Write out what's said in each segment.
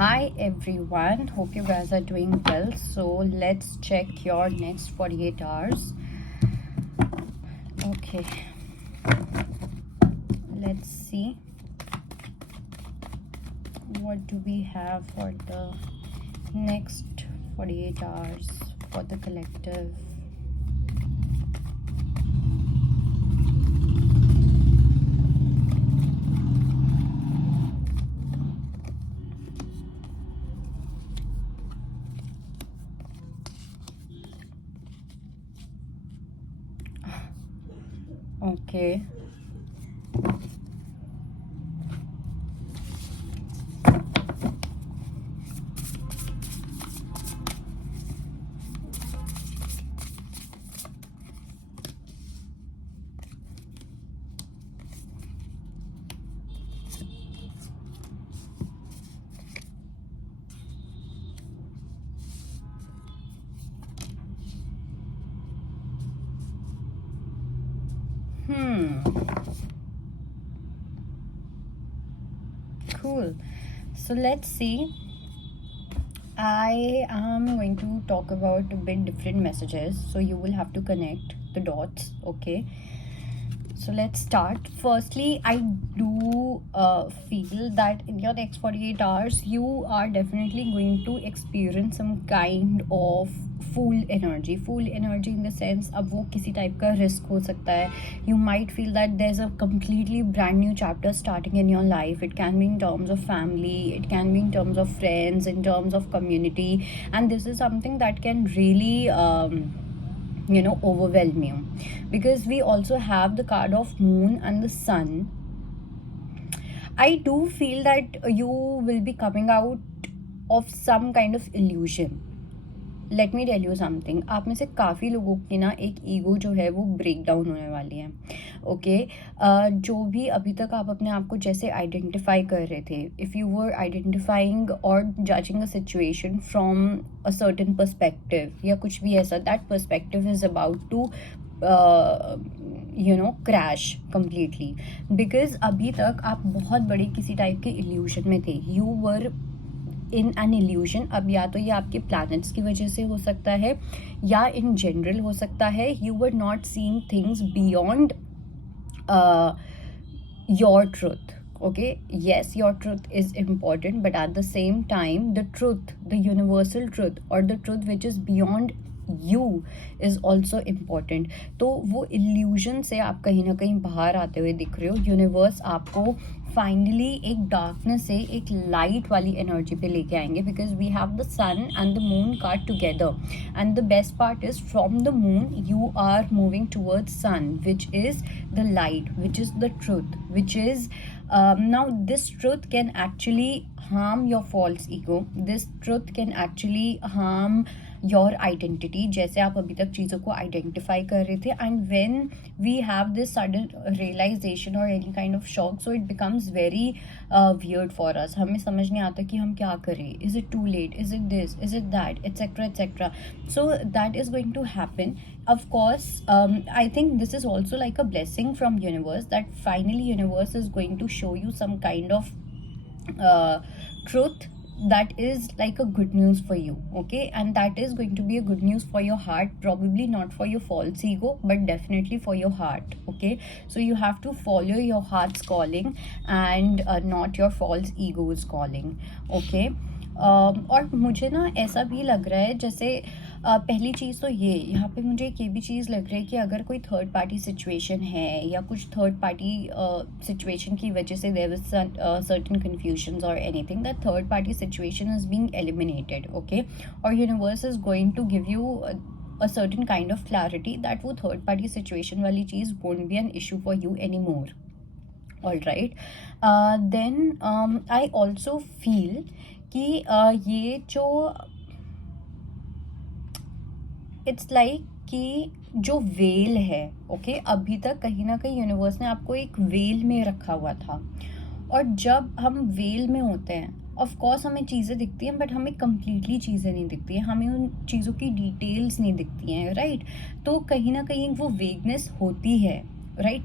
Hi everyone, hope you guys are doing well. So let's check your next 48 hours. Okay, let's see what do we have for the next 48 hours for the collective. Okay. Cool. So let's see. I am going to talk about a bit different messages, so you will have to connect the dots. Okay, so let's start. Firstly, I do feel that in your next 48 hours you are definitely going to experience some kind of full energy in the sense अब वो किसी type का risk हो सकता है. You might feel that there's a completely brand new chapter starting in your life. It can be in terms of family, it can be in terms of friends, in terms of community, and this is something that can really overwhelm you, because we also have the card of moon and the sun. I do feel that you will be coming out of some kind of illusion. Let me tell you something, आप में से काफ़ी लोगों की ना एक ego जो है वो ब्रेक डाउन होने वाली है. ओके, जो भी अभी तक आप अपने आप को जैसे आइडेंटिफाई कर रहे थे, इफ़ यू वर आइडेंटिफाइंग और judging a situation from a certain perspective या कुछ भी ऐसा, that perspective is about to crash completely. Because अभी तक आप बहुत बड़े किसी टाइप के इल्यूशन में थे. You were in an illusion. अब या तो ये आपके प्लैनेट्स की वजह से हो सकता है या इन जनरल हो सकता है. You were not seeing things beyond your truth. Okay, yes, your truth is important, but at the same time the truth, the universal truth, or the truth which is beyond you is also important. तो वो illusion से आप कहीं ना कहीं बाहर आते हुए दिख रहे हो. यूनिवर्स आपको फाइनली एक डार्कनेस से एक लाइट वाली एनर्जी पे लेके आएंगे, because we have the sun and the moon card together, and the best part is from the moon you are moving towards sun, which is the light, which is the truth, which is now this truth can actually harm your false ego. This truth can actually harm your identity, जैसे आप अभी तक चीज़ों को identify कर रहे थे. And when we have this sudden realisation और any kind of shock, so it becomes very weird for us. हमें समझ नहीं आता कि हम क्या करें. Is it too late, is it this, is it that, etcetera etcetera. So that is going to happen. Of course, I think this is also like a blessing from universe, that finally universe is going to show you some kind of truth that is like a good news for you. Okay, and that is going to be a good news for your heart, probably not for your false ego, but definitely for your heart. Okay, so you have to follow your heart's calling and not your false ego's calling. Okay, और मुझे ना ऐसा भी लग रहा है जैसे पहली चीज़ तो ये यहाँ पे मुझे एक ये भी चीज़ लग रही है कि अगर कोई थर्ड पार्टी सिचुएशन है या कुछ थर्ड पार्टी सिचुएशन की वजह से देयर इज सर्टेन कन्फ्यूजन्स और anything, that third party situation is being eliminated. Okay, और universe is going to give you a certain kind of clarity that वो third party situation वाली चीज़ won't be an issue for you anymore. All right, then I also feel कि ये जो it's like कि जो well है, okay, अभी तक कहीं ना कहीं यूनिवर्स ने आपको एक वेल में रखा हुआ था. और जब हम वेल में होते हैं, ऑफ कोर्स हमें चीज़ें दिखती हैं, बट हमें कम्प्लीटली चीज़ें नहीं दिखती हैं, हमें उन चीज़ों की डिटेल्स नहीं दिखती हैं. राइट, तो कहीं ना कहीं वो वेगनेस होती है. Right,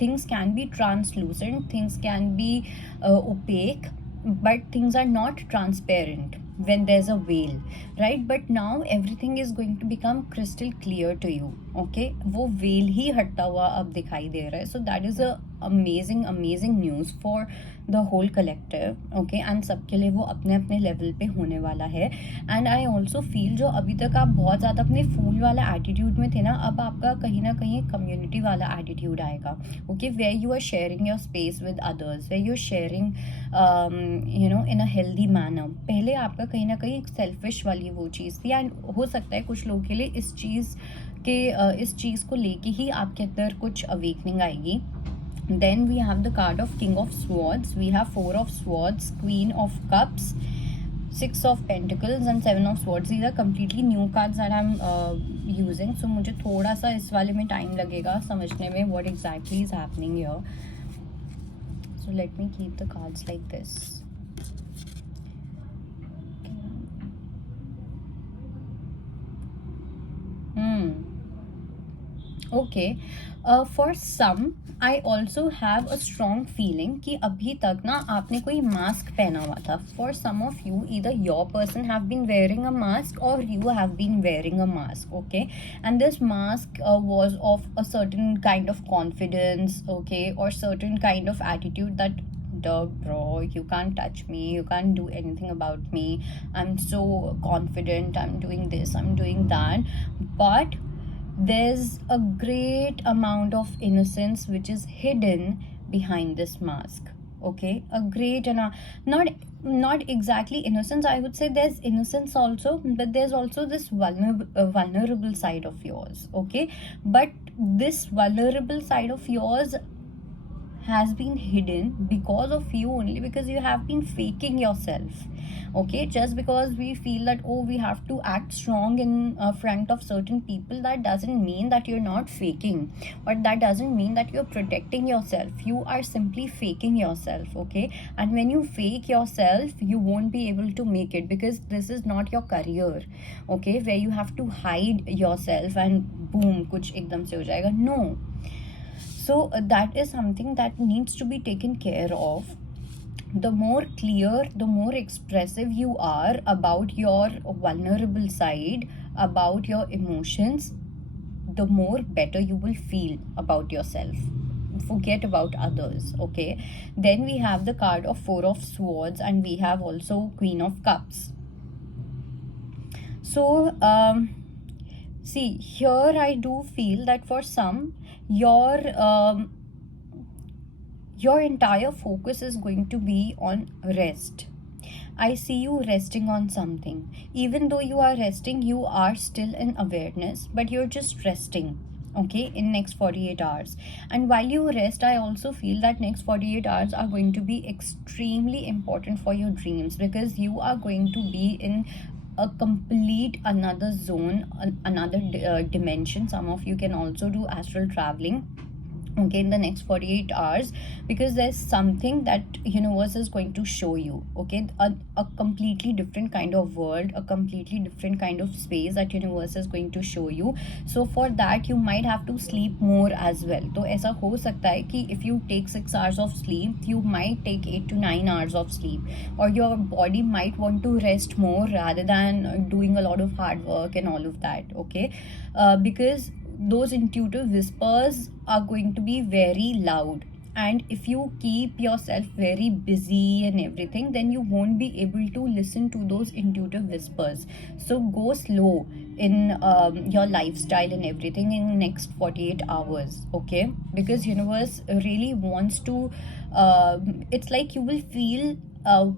things can be translucent, things can be opaque, but things are not transparent when there's a veil, right? But now everything is going to become crystal clear to you. Okay, वो veil ही हटता हुआ अब दिखाई दे रहा है. So that is a amazing news for the whole collective. Okay, and सबके लिए वो अपने अपने लेवल पे होने वाला है. एंड आई ऑल्सो फील जो अभी तक आप बहुत ज़्यादा अपने फूल वाला एटीट्यूड में थे ना, अब आपका कहीं ना कहीं कम्युनिटी वाला एटीट्यूड आएगा. Okay, where you are sharing your space with others, where you are sharing in a healthy manner. पहले आपका कहीं ना कहीं एक सेल्फिश वाली वो चीज़ थी. एंड हो सकता है कुछ लोगों के लिए इस चीज़ को लेके ही आपके अंदर कुछ अवेकनिंग आएगी. Then we have the card of King of Swords, we have Four of Swords, Queen of Cups, Six of Pentacles and Seven of Swords. These are completely new cards that I'm using. So मुझे थोड़ा सा इस वाले में time लगेगा समझने में what exactly is happening here. So let me keep the cards like this. Okay. For some, I also have a strong feeling कि अभी तक ना आपने कोई मास्क पहना हुआ था. For some of you, either your person have been wearing a mask or you have been wearing a mask. Okay, and this mask was of a certain kind of confidence, okay, or certain kind of attitude that, duh, bro, you can't touch me, you can't do anything about me, I'm so confident, I'm doing this, I'm doing that. But there's a great amount of innocence which is hidden behind this mask. Okay, a great not exactly innocence, I would say. There's innocence also, but there's also this vulnerable side of yours. Okay, but this vulnerable side of yours has been hidden because of you only, because you have been faking yourself. Okay, just because we feel that, oh, we have to act strong in front of certain people, that doesn't mean that you're not faking, or that doesn't mean that you're protecting yourself. You are simply faking yourself. Okay, and when you fake yourself, you won't be able to make it, because this is not your career. Okay, where you have to hide yourself and boom, kuch ekdam se ho jayega. No. So that is something that needs to be taken care of. The more clear, the more expressive you are about your vulnerable side, about your emotions, the more better you will feel about yourself. Forget about others. Okay, then we have the card of Four of Swords, and we have also Queen of Cups. So see, here I do feel that for some, your entire focus is going to be on rest. I see you resting on something. Even though you are resting, you are still in awareness, but you're just resting. Okay, in next 48 hours. And while you rest, I also feel that next 48 hours are going to be extremely important for your dreams, because you are going to be in a complete another zone, another dimension. Some of you can also do astral traveling, okay, in the next 48 hours, because there's something that universe is going to show you. Okay, a completely different kind of world, a completely different kind of space that universe is going to show you. So for that you might have to sleep more as well. तो ऐसा हो सकता है कि if you take 6 hours of sleep, you might take 8 to 9 hours of sleep, or your body might want to rest more rather than doing a lot of hard work and all of that. Okay, because those intuitive whispers are going to be very loud, and if you keep yourself very busy and everything, then you won't be able to listen to those intuitive whispers. So go slow in your lifestyle and everything in the next 48 hours. Okay, because universe really wants to it's like you will feel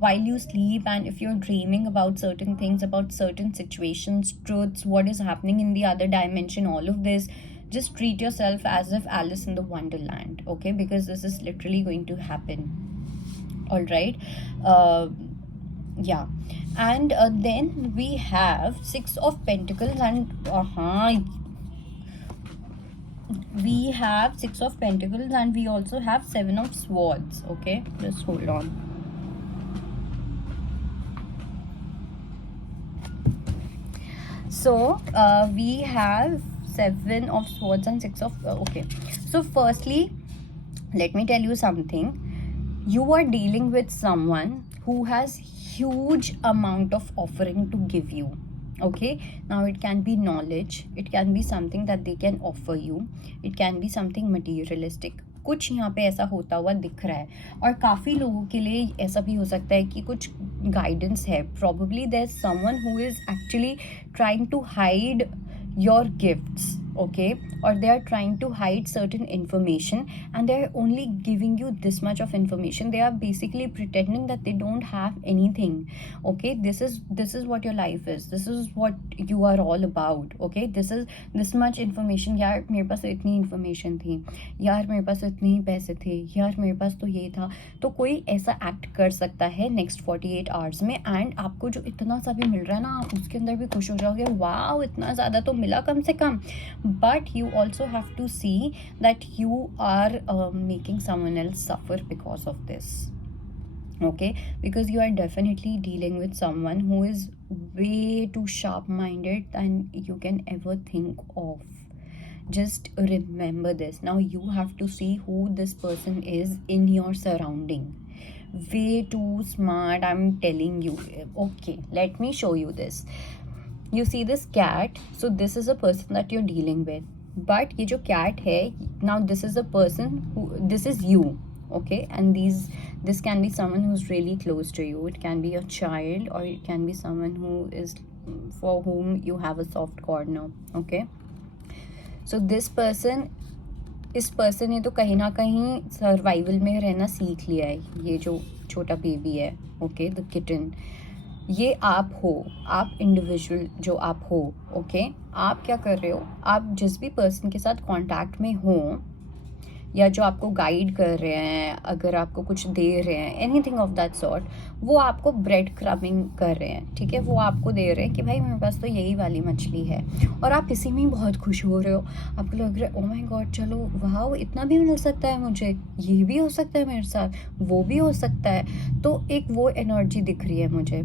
while you sleep, and if you're dreaming about certain things, about certain situations, truths, what is happening in the other dimension, all of this, just treat yourself as if Alice in the Wonderland. Okay, because this is literally going to happen. All right, yeah. And then we have Six of Pentacles, and we have Six of Pentacles, and we also have Seven of Swords. Okay, just hold on. So we have Seven of Swords and Six of okay. So firstly, let me tell you something. You are dealing with someone who has huge amount of offering to give you. Okay, now it can be knowledge, it can be something that they can offer you, it can be something materialistic. कुछ यहाँ पे ऐसा होता हुआ दिख रहा है, और काफ़ी लोगों के लिए ऐसा भी हो सकता है कि कुछ गाइडेंस है. Probably there is someone who is actually trying to hide your gifts, okay, or they are trying to hide certain information, and they are only giving you this much of information. They are basically pretending that they don't have anything. Okay, this is what your life is, this is what you are all about. Okay, this is this much information. यार मेरे पास तो इतनी information थी, यार मेरे पास तो इतने ही पैसे थे, यार मेरे पास तो ये था. तो कोई ऐसा एक्ट कर सकता है नेक्स्ट 48 आवर्स में, एंड आपको जो इतना सा भी मिल रहा है ना, आप उसके अंदर भी खुश हो जाओगे, वाओ इतना ज़्यादा तो मिला कम से कम. But you also have to see that you are making someone else suffer because of this. Okay, because you are definitely dealing with someone who is way too sharp minded than you can ever think of. Just remember this. Now you have to see who this person is in your surrounding. Way too smart, I'm telling you. Okay, let me show you this. You see this cat, so this is a person that you're dealing with. But ये जो cat है, now this is a person who, this is you. Okay, and this can be someone who's really close to you. It can be your child, or it can be someone who is, for whom you have a soft corner. Okay, so this person, इस person ने तो कहीं ना कहीं survival में रहना सीख लिया है. ये जो छोटा बेबी है, ओके, द किटन, ये आप हो, आप इंडिविजुअल जो आप हो. ओके, आप क्या कर रहे हो, आप जिस भी पर्सन के साथ कांटेक्ट में हो, या जो आपको गाइड कर रहे हैं, अगर आपको कुछ दे रहे हैं, एनीथिंग ऑफ दैट सॉर्ट, वो आपको ब्रेड क्रमिंग कर रहे हैं. ठीक है, वो आपको दे रहे हैं कि भाई मेरे पास तो यही वाली मछली है, और आप इसी में ही बहुत खुश हो रहे हो. आपको लग रहा है ओ माय गॉड, चलो वाह इतना भी मिल सकता है मुझे, ये भी हो सकता है मेरे साथ, वो भी हो सकता है. तो एक वो एनर्जी दिख रही है मुझे.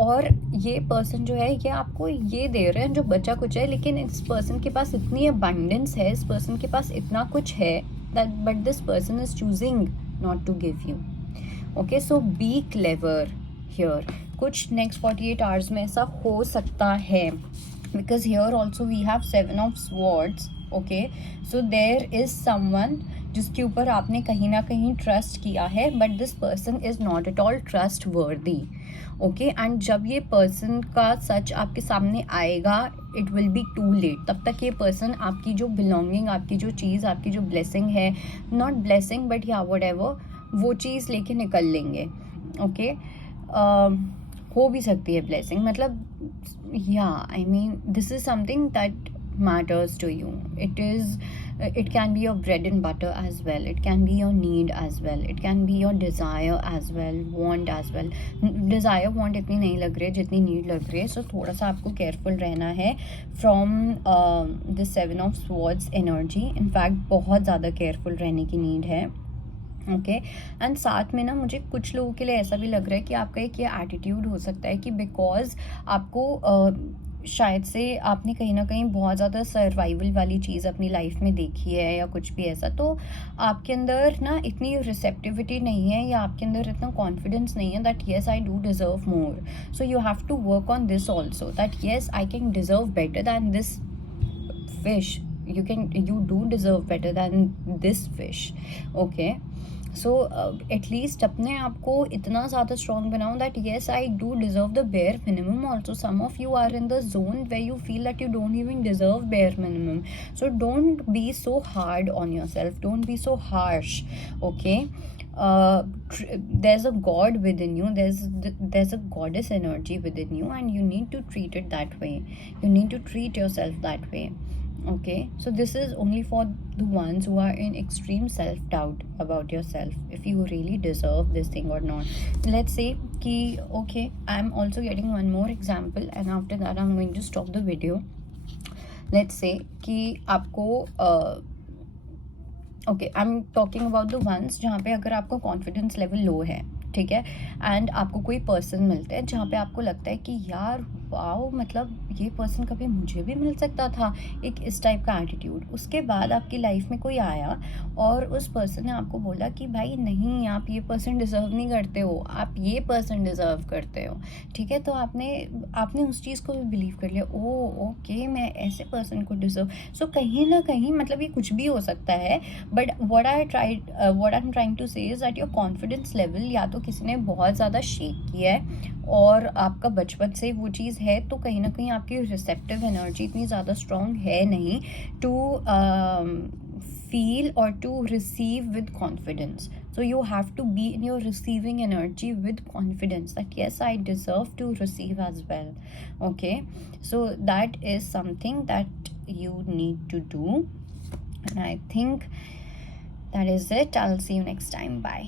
और ये पर्सन जो है, ये आपको ये दे रहे हैं जो बचा कुछ है, लेकिन इस पर्सन के पास इतनी अबंडेंस है, इस पर्सन के पास इतना कुछ है, that but this person is choosing not to give you. Okay, so be clever here. कुछ next 48 hours में ऐसा हो सकता है, because here also we have 7 of swords. Okay, so there is someone जिसके ऊपर आपने कहीं ना कहीं ट्रस्ट किया है, but this person is not at all trustworthy. Okay, and जब ये पर्सन का सच आपके सामने आएगा, it will be too late. तब तक ये पर्सन आपकी जो बिलोंगिंग, आपकी जो चीज़, आपकी जो ब्लेसिंग है, नॉट ब्लेसिंग बट या व्हाटएवर, वो चीज़ लेके निकल लेंगे. ओके, हो भी सकती है ब्लेसिंग, मतलब या I mean this is something that matters to you. It can be your bread and butter as well, it can be your need as well, it can be your desire as well, want as well. Desire want इतनी नहीं लग रही है जितनी need लग रही है. सो थोड़ा सा आपको केयरफुल रहना है from the 7 of swords energy. In fact बहुत ज़्यादा केयरफुल रहने की नीड है. ओके, एंड साथ में ना मुझे कुछ लोगों के लिए ऐसा भी लग रहा है कि आपका एक ये एटीट्यूड हो सकता है कि बिकॉज आपको शायद से आपने कहीं ना कहीं बहुत ज़्यादा सर्वाइवल वाली चीज़ अपनी लाइफ में देखी है, या कुछ भी ऐसा, तो आपके अंदर ना इतनी रिसेप्टिविटी नहीं है, या आपके अंदर इतना कॉन्फिडेंस नहीं है that yes I do deserve more. So you have to work on this also, that yes I can deserve better than this fish. you do deserve better than this fish. Okay, so at least अपने आप को इतना ज़्यादा strong बनाओ that yes I do deserve the bare minimum also. Some of you are in the zone way you feel that you don't even deserve bare minimum. So don't be so hard on your self, don't be so harsh. Okay, there's a god within you, there's a goddess energy within you, and you need to treat it that way, you need to treat yourself that way. Okay, so this is only for the ones who are in extreme self-doubt about yourself, if you really deserve this thing or not. Let's say ki okay, I'm also getting one more example, and after that I'm going to stop the video. Let's say कि आपको okay, I am talking about the ones जहाँ पे अगर आपका confidence level low है, ठीक है, and आपको कोई पर्सन मिलता है जहाँ पे आपको लगता है कि यार वाओ, मतलब ये पर्सन कभी मुझे भी मिल सकता था, एक इस टाइप का एटीट्यूड। उसके बाद आपकी लाइफ में कोई आया और उस पर्सन ने आपको बोला कि भाई नहीं, आप ये पर्सन डिज़र्व नहीं करते हो, आप ये पर्सन डिज़र्व करते हो, ठीक है। तो आपने आपने उस चीज़ को भी बिलीव कर लिया, ओ ओके, मैं ऐसे पर्सन को डिज़र्व। सो कहीं ना कहीं मतलब ये कुछ भी हो सकता है, but what I am trying to say is that your confidence level या तो किसी ने बहुत ज़्यादा शेक किया है और आपका बचपन से वो चीज़ है, तो कहीं ना कहीं आपकी रिसेप्टिव एनर्जी इतनी ज़्यादा स्ट्रॉन्ग है नहीं to feel or to receive with confidence. So you have to be in your receiving energy with confidence that yes, I deserve to receive as well. Okay, so that is something that you need to do, and I think that is it. I'll see you next time. Bye.